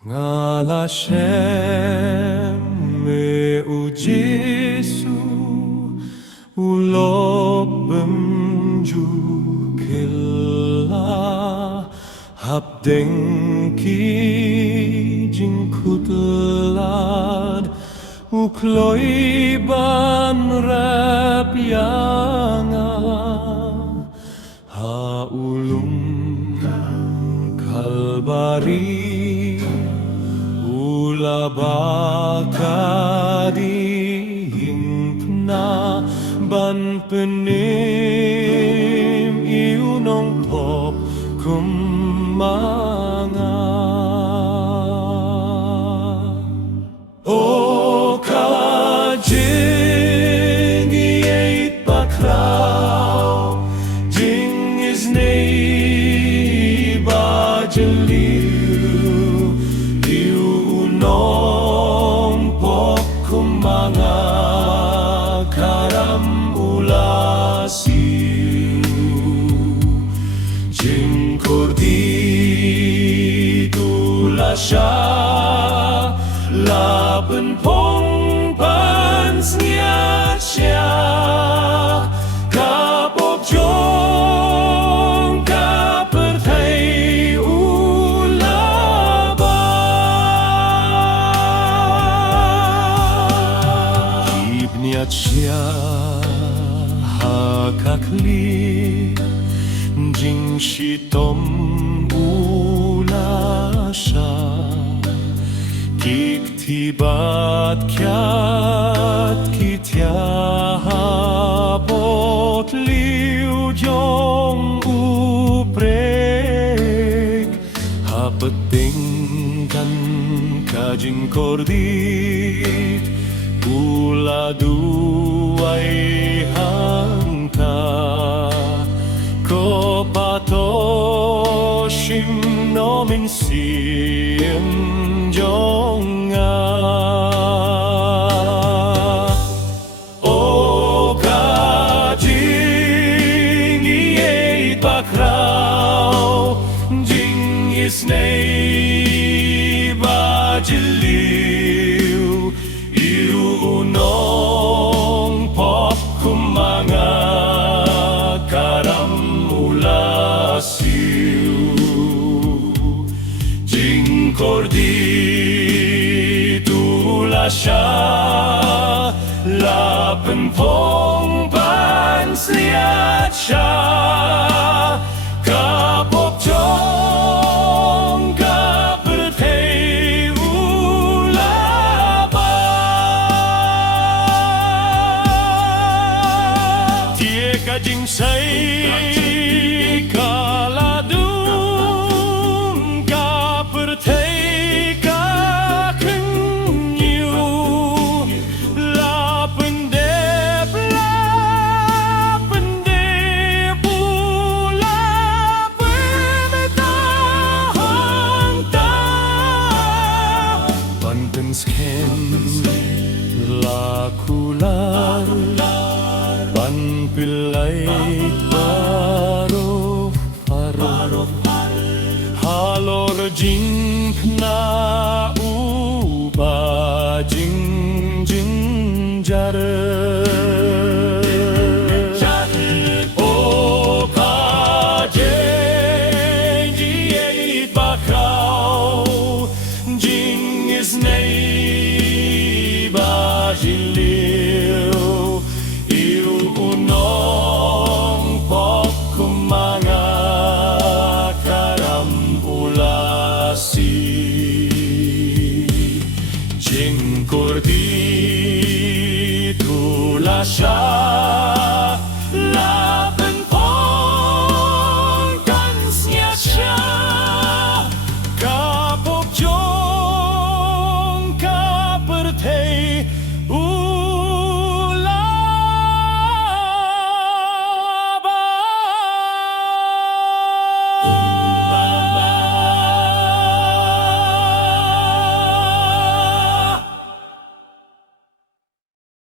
Ngala Shem me u Jesu ulok bemju killa habdeng ki jingkutlad ukloi ban rap yanga ha ulum kalbari Ulabakadi hingpna ban penim iunong pop kumanga O kajing ieit bakrau jing is nei bajeli nong pok kumanga karam ulasiu jingkordi tulasya lapen pong pansnya sya kapok jong kapertai Sia hakakli jing shitom ulasha kiktibat kyat kitya habot liu jong uprek hapetingkan kajing kordit Ula duai hangta ko patoshim nomin siem jonga O kajing ieit bakrau jing isnei bajeliu unong pop kumanga karam ulasiu jingkordi tulasya lapen pong pansliat sya kapok jong kapertei Kajing say kaladum ka pertei ka kenyu la pendep pula pemetahanta banten sken lakular Pilai paro halor jing na uba jing jare O kajeng ieit bakau jing is nei bajiliu unong pok kumanga karam ulasi jingkordi tulasya